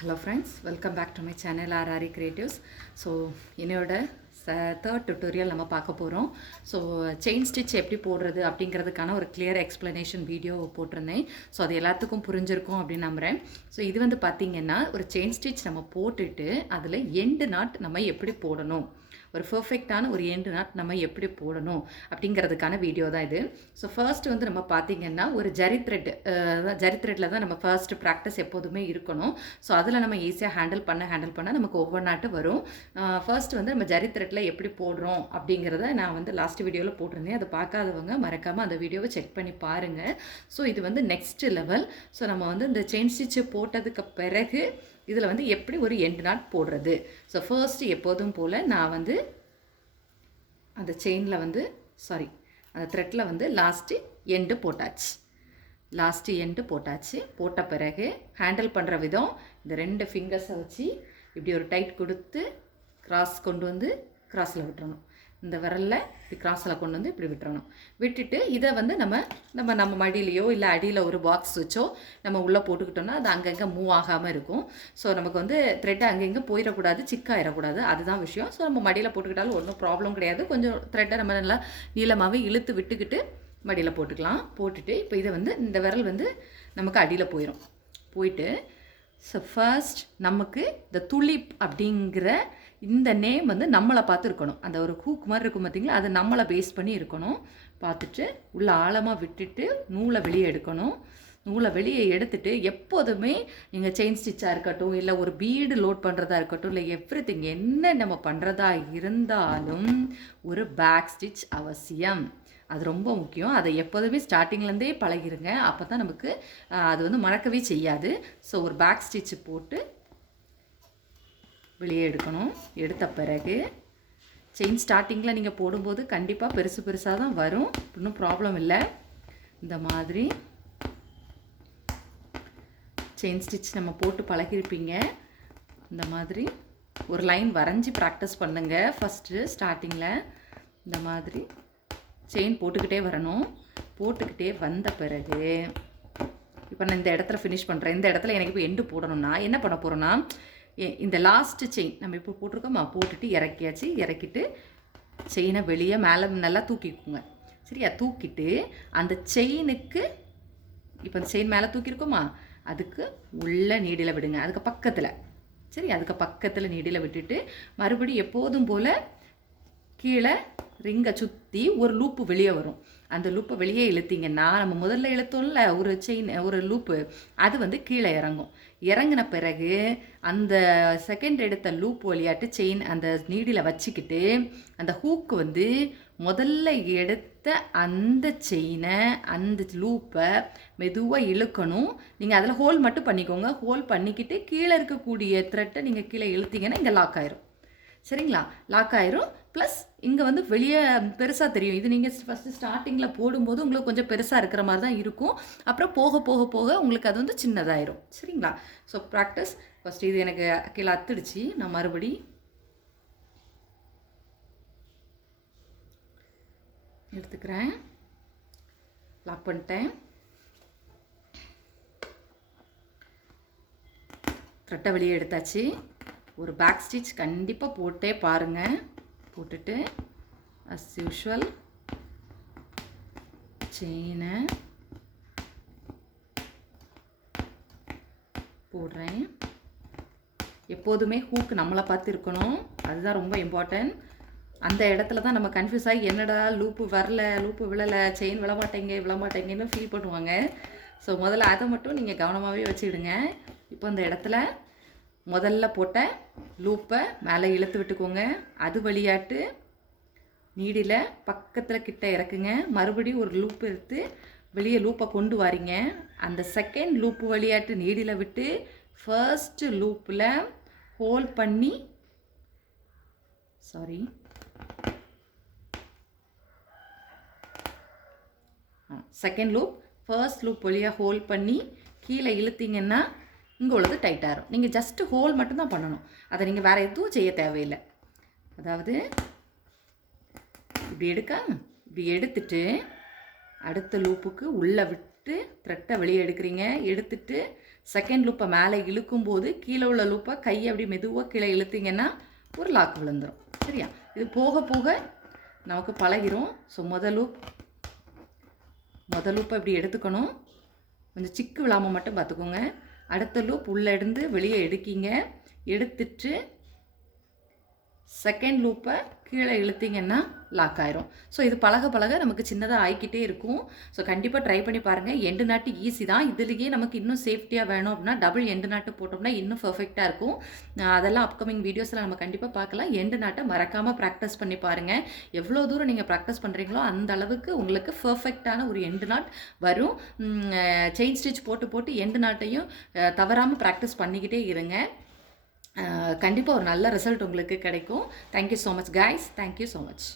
Hello friends, welcome back to my channel aari creatives. So என்னோட third tutorial நம்ம பார்க்க போறோம். So chain stitch எப்படி போடுறது அப்படிங்கிறதுக்கான ஒரு clear explanation வீடியோ போட்டிருந்தேன். ஸோ அது எல்லாத்துக்கும் புரிஞ்சிருக்கும் அப்படின்னு நம்புகிறேன். ஸோ இது வந்து பார்த்தீங்கன்னா ஒரு செயின் ஸ்டிச் நம்ம போட்டுட்டு அதில் எண்டு நாட் நம்ம எப்படி போடணும், ஒரு பர்ஃபெக்டான ஒரு எண்டு நாட் நம்ம எப்படி போடணும் அப்படிங்கிறதுக்கான வீடியோ தான் இது. ஸோ ஃபர்ஸ்ட் வந்து நம்ம பார்த்திங்கன்னா ஒரு ஜரி த்ரெட்டில் தான் நம்ம ஃபர்ஸ்ட் ப்ராக்டிஸ் எப்போதுமே இருக்கணும். ஸோ அதில் நம்ம ஈஸியாக ஹேண்டில் பண்ண நமக்கு ஒவ்வொரு நாட்டு வரும். ஃபர்ஸ்ட் வந்து நம்ம ஜரி த்ரெட்டில் எப்படி போடுறோம் அப்படிங்கிறத நான் வந்து லாஸ்ட் வீடியோவில் போட்டிருந்தேன். அதை பார்க்காதவங்க மறக்காமல் அந்த வீடியோவை செக் பண்ணி பாருங்கள். ஸோ இது வந்து நெக்ஸ்ட் லெவல். ஸோ நம்ம வந்து இந்த செயின் ஸ்டிச்சு போட்டதுக்கு பிறகு இதில் வந்து எப்படி ஒரு எண்டு நாட் போடுறது. ஸோ ஃபர்ஸ்ட் எப்போதும் போல் நான் வந்து அந்த செயினில் வந்து அந்த த்ரெட்டில் வந்து லாஸ்ட்டு எண்டு போட்டாச்சு. போட்ட பிறகு ஹேண்டில் பண்ணுற விதம் இந்த 2 ஃபிங்கர்ஸை வச்சு இப்படி ஒரு டைட் கொடுத்து கிராஸ் கொண்டு வந்து கிராஸில் விட்டுறணும். இந்த விரலில் இப்படி கிராஸில் கொண்டு வந்து இப்படி விட்டுறணும். விட்டுட்டு இதை வந்து நம்ம மடியிலையோ இல்லை அடியில் ஒரு பாக்ஸ் வச்சோ நம்ம உள்ளே போட்டுக்கிட்டோம்னா அது அங்கங்கே மூவ் ஆகாமல் இருக்கும். ஸோ நமக்கு வந்து த்ரெட்டை அங்கங்கே போயிடக்கூடாது, சிக்காயிடக்கூடாது, அதுதான் விஷயம். ஸோ நம்ம மடியில் போட்டுக்கிட்டாலும் ஒன்றும் ப்ராப்ளம் கிடையாது. கொஞ்சம் த்ரெட்டை நம்ம நல்லா நீளமாகவே இழுத்து விட்டுக்கிட்டு மடியில் போட்டுக்கலாம். போட்டுட்டு இப்போ இதை வந்து இந்த விரல் வந்து நமக்கு அடியில் போயிட்டு ஸோ ஃபர்ஸ்ட் நமக்கு இந்த துளிப் அப்படிங்கிற இந்த நேம் வந்து நம்மளை பார்த்து இருக்கணும். அந்த ஒரு ஹூக் மாதிரி இருக்கும் பார்த்தீங்களா, அது நம்மளை பேஸ் பண்ணி இருக்கணும். பார்த்துட்டு உள்ள ஆழமாக விட்டுட்டு நூலை வெளியே எடுக்கணும். நூலை வெளியே எடுத்துட்டு எப்போதுமே நீங்கள் செயின் ஸ்டிச்சாக இருக்கட்டும், இல்லை ஒரு பீடு லோட் பண்ணுறதா இருக்கட்டும், இல்லை எவ்ரிதிங் என்ன நம்ம பண்ணுறதா இருந்தாலும் ஒரு பேக் ஸ்டிச் அவசியம். அது ரொம்ப முக்கியம். அதை எப்போதுமே ஸ்டார்டிங்லேருந்தே பழகிருங்க. அப்போ தான் நமக்கு அது வந்து மறக்கவே செய்யாது. ஸோ ஒரு பேக் ஸ்டிச்சு போட்டு வெளியே எடுக்கணும். எடுத்த பிறகு செயின் ஸ்டார்டிங்கில் நீங்கள் போடும்போது கண்டிப்பாக பெருசாக தான் வரும், இன்னும் ப்ராப்ளம் இல்லை. இந்த மாதிரி செயின் ஸ்டிச் நம்ம போட்டு பழகிருப்பீங்க. இந்த மாதிரி ஒரு லைன் வரைஞ்சி ப்ராக்டிஸ் பண்ணுங்கள். ஃபஸ்ட்டு ஸ்டார்டிங்கில் இந்த மாதிரி செயின் போட்டுக்கிட்டே வரணும். போட்டுக்கிட்டே வந்த பிறகு இப்போ நான் இந்த இடத்துல ஃபினிஷ் பண்ணுறேன். இந்த இடத்துல எனக்கு இப்போ எண்டு போடணும்னா என்ன பண்ண போகிறோன்னா, இந்த லாஸ்ட்டு செயின் நம்ம இப்போ போட்டிருக்கோமா, போட்டுட்டு இறக்கிட்டு செயினை வெளியே மேலே நல்லா தூக்கிக்குங்க. சரியா? தூக்கிட்டு அந்த செயினுக்கு இப்போ அந்த செயின் மேலே தூக்கியிருக்கோமா, அதுக்கு உள்ள நீடில் விடுங்க. அதுக்கு பக்கத்தில் நீடில் விட்டுட்டு மறுபடியும் எப்போதும் போல் கீழே ரிங்கை சுற்றி ஒரு லூப்பு வெளியே வரும். அந்த லூப்பை வெளியே இழுத்தீங்கன்னா நம்ம முதல்ல இழுத்தோம்ல ஒரு செயின் ஒரு லூப்பு, அது வந்து கீழே இறங்கின பிறகு அந்த செகண்ட் எடுத்த லூப் வழியாட்டு செயின் அந்த நீடில் வச்சுக்கிட்டு அந்த ஹூக்கு வந்து முதல்ல எடுத்த அந்த செயினை அந்த லூப்பை மெதுவாக இழுக்கணும். நீங்கள் அதில் ஹோல் மட்டும் பண்ணிக்கோங்க. ஹோல் பண்ணிக்கிட்டு கீழே இருக்கக்கூடிய த்ரெட்டை நீங்கள் கீழே இழுத்தீங்கன்னா இங்கே லாக் ஆயிரும். சரிங்களா? லாக் ஆயிரும். ப்ளஸ் இங்கே வந்து வெளியே பெருசாக தெரியும். இது நீங்கள் ஃபஸ்ட்டு ஸ்டார்டிங்கில் போடும்போது உங்களுக்கு கொஞ்சம் பெருசாக இருக்கிற மாதிரி தான் இருக்கும். அப்புறம் போக உங்களுக்கு அது வந்து சின்னதாயிரும். சரிங்களா? ஸோ ப்ராக்டிஸ் ஃபஸ்ட்டு இது எனக்கு கீழே அத்துடுச்சு. நான் மறுபடி எடுத்துக்கிறேன். லாக் பண்ணிட்டேன். த்ரெட்டை வெளியே எடுத்தாச்சு. ஒரு பேக் ஸ்டிச் கண்டிப்பாக போட்டே பாருங்கள். போட்டுட்டு அஸ் யூஷுவல் செயினை போடுறேன். எப்போதுமே ஹூக் நம்மளை பார்த்து இருக்கணும், அதுதான் ரொம்ப இம்பார்ட்டன்ட். அந்த இடத்துல தான் நம்ம கன்ஃபியூஸ் ஆகி என்னடா லூப்பு விழலை, செயின் விழமாட்டேங்கன்னு ஃபீல் பண்ணுவாங்க. ஸோ முதல்ல அதை மட்டும் நீங்கள் கவனமாகவே வச்சுக்கிடுங்க. இப்போ அந்த இடத்துல முதல்ல போட்ட லூப்பை மேலே இழுத்து விட்டுக்கோங்க. அது வழியாட்டு நீடில் பக்கத்தில் கிட்ட இறக்குங்க. மறுபடியும் ஒரு லூப் எடுத்து வெளியே லூப்பை கொண்டு வாரீங்க. அந்த செகண்ட் லூப்பு வழியாட்டு நீடில் விட்டு ஃபர்ஸ்ட்டு லூப்பில் ஹோல்ட் பண்ணி செகண்ட் லூப் ஃபர்ஸ்ட் லூப் வழியாக ஹோல்ட் பண்ணி கீழே இழுத்தீங்கன்னா இங்கே உள்ளது டைட்டாகிடும். நீங்கள் ஜஸ்ட்டு ஹோல் மட்டும்தான் பண்ணணும். அதை நீங்கள் வேறு எதுவும் செய்ய தேவையில்லை. அதாவது இப்படி எடுத்துட்டு அடுத்த லூப்புக்கு உள்ளே விட்டு த்ரெட்டை வெளியே எடுக்கிறீங்க. எடுத்துட்டு செகண்ட் லூப்பை மேலே இழுக்கும்போது கீழே உள்ள லூப்பை கையை அப்படி மெதுவாக கீழே இழுத்தீங்கன்னா ஒரு லாக் விழுந்துடும். சரியா? இது போக போக நமக்கு பழகிரும். ஸோ முதல் லூப்பை இப்படி எடுத்துக்கணும். கொஞ்சம் சிக்கு விழாமல் மட்டும் பார்த்துக்கோங்க. அடுத்த லூப் உள்ளே இருந்து வெளியே எடுக்கிங்க. எடுத்துட்டு செகண்ட் லூப்பை கீழே இழுத்தீங்கன்னா லாக் ஆயிரும். ஸோ இது பழக பழக நமக்கு சின்னதாக ஆகிக்கிட்டே இருக்கும். ஸோ கண்டிப்பாக ட்ரை பண்ணி பாருங்கள். எண்டு நாட்டு ஈஸி தான். இதுலேயே நமக்கு இன்னும் சேஃப்டியாக வேணும் அப்படின்னா டபுள் எண்டு நாட்டு போட்டோம்னா இன்னும் பர்ஃபெக்டாக இருக்கும். அதெல்லாம் அப்கமிங் வீடியோஸில் நம்ம கண்டிப்பாக பார்க்கலாம். எண்டு நாட்டை மறக்காமல் ப்ராக்டிஸ் பண்ணி பாருங்கள். எவ்வளோ தூரம் நீங்கள் ப்ராக்டிஸ் பண்ணுறீங்களோ அந்த அளவுக்கு உங்களுக்கு பர்ஃபெக்டான ஒரு எண்டு நாட் வரும். செயின் ஸ்டிச் போட்டு எண்டு நாட்டையும் தவறாமல் ப்ராக்டிஸ் பண்ணிக்கிட்டே இருங்க. கண்டிப்பாக ஒரு நல்ல ரிசல்ட் உங்களுக்கு கிடைக்கும். Thank you so much guys. Thank you so much.